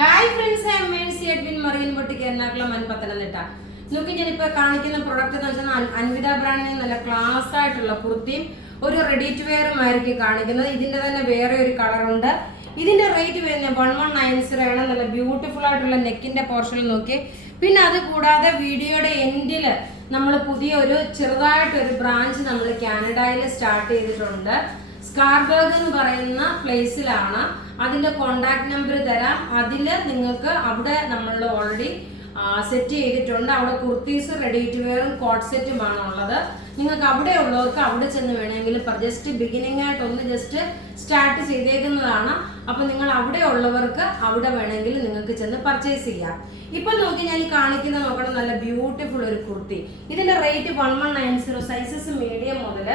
Hi friends, I am Mercy Edwin Marian boutique Ernakulam Pathanamthitta. നോക്കി ഞാനിപ്പോൾ കാണിക്കുന്ന പ്രൊഡക്റ്റ് എന്ന് വെച്ചാൽ അൻവിത ബ്രാൻഡിന് നല്ല ക്ലാസ് ആയിട്ടുള്ള കുർത്തിയും ഒരു റെഡി ടു വെയറും ആയിരിക്കും കാണിക്കുന്നത്. ഇതിന്റെ തന്നെ വേറെ ഒരു കളറുണ്ട്. ഇതിന്റെ റേറ്റ് വരുന്നത് 1190 ആണ്. നല്ല ബ്യൂട്ടിഫുൾ ആയിട്ടുള്ള നെക്കിന്റെ പോർഷനിൽ നോക്കി. പിന്നെ അത് കൂടാതെ വീഡിയോയുടെ എൻഡില് നമ്മൾ പുതിയ ഒരു ചെറുതായിട്ടൊരു ബ്രാഞ്ച് നമ്മൾ കാനഡയിൽ സ്റ്റാർട്ട് ചെയ്തിട്ടുണ്ട്. സ്കാർബർഗ് എന്ന് പറയുന്ന പ്ലേസിലാണ്. അതിന്റെ കോണ്ടാക്ട് നമ്പർ തരാം. അതിൽ നിങ്ങൾക്ക് അവിടെ നമ്മൾ ഓൾറെഡി സെറ്റ് ചെയ്തിട്ടുണ്ട്. അവിടെ കുർത്തീസ് റെഡി ടു വെയറും കോട്ട് സെറ്റുമാണ് ഉള്ളത്. നിങ്ങൾക്ക് അവിടെ ഉള്ളവർക്ക് അവിടെ ചെന്ന് വേണമെങ്കിൽ ജസ്റ്റ് ബിഗിനിങ് ആയിട്ടൊന്ന് ജസ്റ്റ് സ്റ്റാർട്ട് ചെയ്തേക്കുന്നതാണ്. അപ്പൊ നിങ്ങൾ അവിടെ ഉള്ളവർക്ക് അവിടെ വേണമെങ്കിൽ നിങ്ങൾക്ക് ചെന്ന് പർച്ചേസ് ചെയ്യാം. ഇപ്പൊ നോക്കി ഞാൻ ഈ കാണിക്കുന്ന നോക്കണം, നല്ല ബ്യൂട്ടിഫുൾ ഒരു കുർത്തി. ഇതിന്റെ റേറ്റ് 1190. സൈസസ് മീഡിയം മുതൽ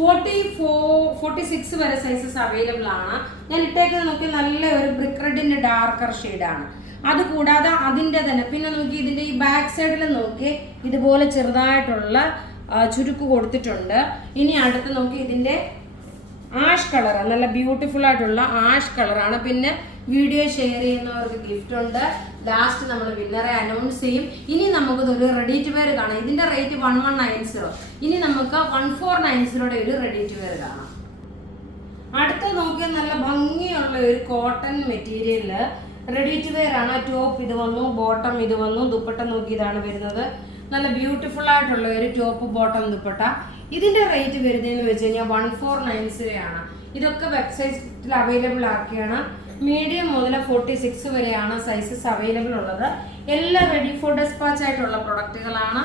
46 വരെ സൈസസ് അവൈലബിൾ ആണ്. ഞാൻ ഇട്ടേക്കുന്നത് നോക്കി നല്ല ഒരു ബ്രിക്ക് റെഡിന്റെ ഡാർക്കർ ഷെയ്ഡാണ്. അത് കൂടാതെ അതിന്റെ തന്നെ പിന്നെ നോക്കി ഇതിന്റെ ഈ ബാക്ക് സൈഡിൽ നോക്കി ഇതുപോലെ ചെറുതായിട്ടുള്ള ചുരുക്ക് കൊടുത്തിട്ടുണ്ട്. ഇനി അടുത്ത് നോക്കി ഇതിന്റെ ആഷ് കളർ, നല്ല ബ്യൂട്ടിഫുൾ ആയിട്ടുള്ള ആഷ് കളറാണ്. പിന്നെ വീഡിയോ ഷെയർ ചെയ്യുന്നവർക്ക് ഗിഫ്റ്റ് ഉണ്ട്. ലാസ്റ്റ് നമ്മൾ വിന്നറെ അനൗൺസ് ചെയ്യും. ഇനി നമുക്ക് ഒരു റെഡി ടു വെയർ കാണാം. ഇതിന്റെ റേറ്റ് 1190. ഇനി നമുക്ക് 1490 ഒരു റെഡി ടു വെയർ കാണാം. അടുത്ത നോക്കിയാൽ നല്ല ഭംഗിയുള്ള ഒരു cotton material ready to wear ആണ്. ടോപ്പ് ഇത് വന്നു, ബോട്ടം ഇത് വന്നു, ദുപ്പട്ട നോക്കി ഇതാണ് വരുന്നത്. നല്ല ബ്യൂട്ടിഫുൾ ആയിട്ടുള്ള ഒരു ടോപ്പ് ബോട്ടം ദുപ്പട്ട. ഇതിന്റെ റേറ്റ് വരുന്നതെന്ന് വെച്ച് കഴിഞ്ഞാൽ 1490 ആണ്. ഇതൊക്കെ വെബ്സൈറ്റിൽ അവൈലബിൾ ആക്കിയാണ്. മീഡിയം മുതൽ 46 വരെയാണ് സൈസസ് അവൈലബിൾ ഉള്ളത്. എല്ലാം റെഡി ഫോർ ഡെസ്പാച്ച് ആയിട്ടുള്ള പ്രൊഡക്റ്റുകളാണ്.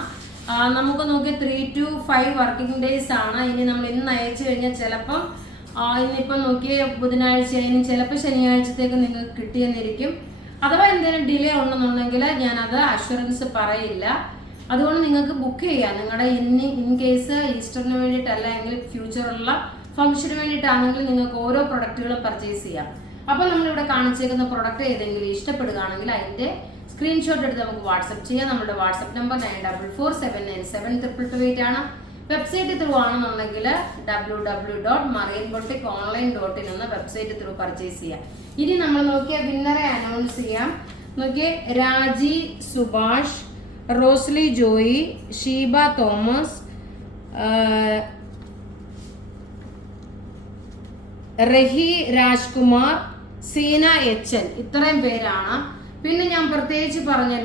നമുക്ക് നോക്കി 3 to 5 വർക്കിംഗ് ഡേയ്സ് ആണ്. ഇനി നമ്മൾ ഇന്ന് അയച്ചു കഴിഞ്ഞാൽ ചിലപ്പം ഇന്നിപ്പം നോക്കിയ ബുധനാഴ്ച, ഇനി ചിലപ്പോൾ ശനിയാഴ്ചത്തേക്ക് നിങ്ങൾക്ക് കിട്ടിയെന്നിരിക്കും. അഥവാ എന്തെങ്കിലും ഡിലേ ഉണ്ടെന്നുണ്ടെങ്കിൽ ഞാനത് അഷുറൻസ് പറയില്ല. അതുകൊണ്ട് നിങ്ങൾക്ക് ബുക്ക് ചെയ്യാം. നിങ്ങളുടെ ഇൻ കേസ് ഈസ്റ്ററിന് വേണ്ടിയിട്ടല്ല എങ്കിൽ ഫ്യൂച്ചറുള്ള ഫംഗ്ഷന് വേണ്ടിയിട്ടാണെങ്കിൽ നിങ്ങൾക്ക് ഓരോ പ്രൊഡക്റ്റുകളും പർച്ചേസ് ചെയ്യാം. അപ്പോൾ നമ്മളിവിടെ കാണിച്ചേക്കുന്ന പ്രൊഡക്റ്റ് ഏതെങ്കിലും ഇഷ്ടപ്പെടുകയാണെങ്കിൽ അതിൻ്റെ സ്ക്രീൻഷോട്ട് എടുത്ത് നമുക്ക് വാട്സപ്പ് ചെയ്യാം. നമ്മുടെ വാട്സപ്പ് നമ്പർ 9447972228 ആണ്. വെബ്സൈറ്റ് ത്രൂ ആണെന്നുണ്ടെങ്കിൽ www.marianboutique.online.in എന്ന വെബ്സൈറ്റ് ത്രൂ പർച്ചേസ് ചെയ്യാം. ഇനി നമ്മൾ നോക്കിയ വിന്നറെ അനൗൺസ് ചെയ്യാം. നോക്കിയ രാജി സുഭാഷ്, റോസ്ലി ജോയി, ഷീബ തോമസ്, റഹി രാജ്കുമാർ, സീന എച്ച് എൻ, ഇത്രയും പേരാണ്. പിന്നെ ഞാൻ പ്രത്യേകിച്ച് പറഞ്ഞല്ലോ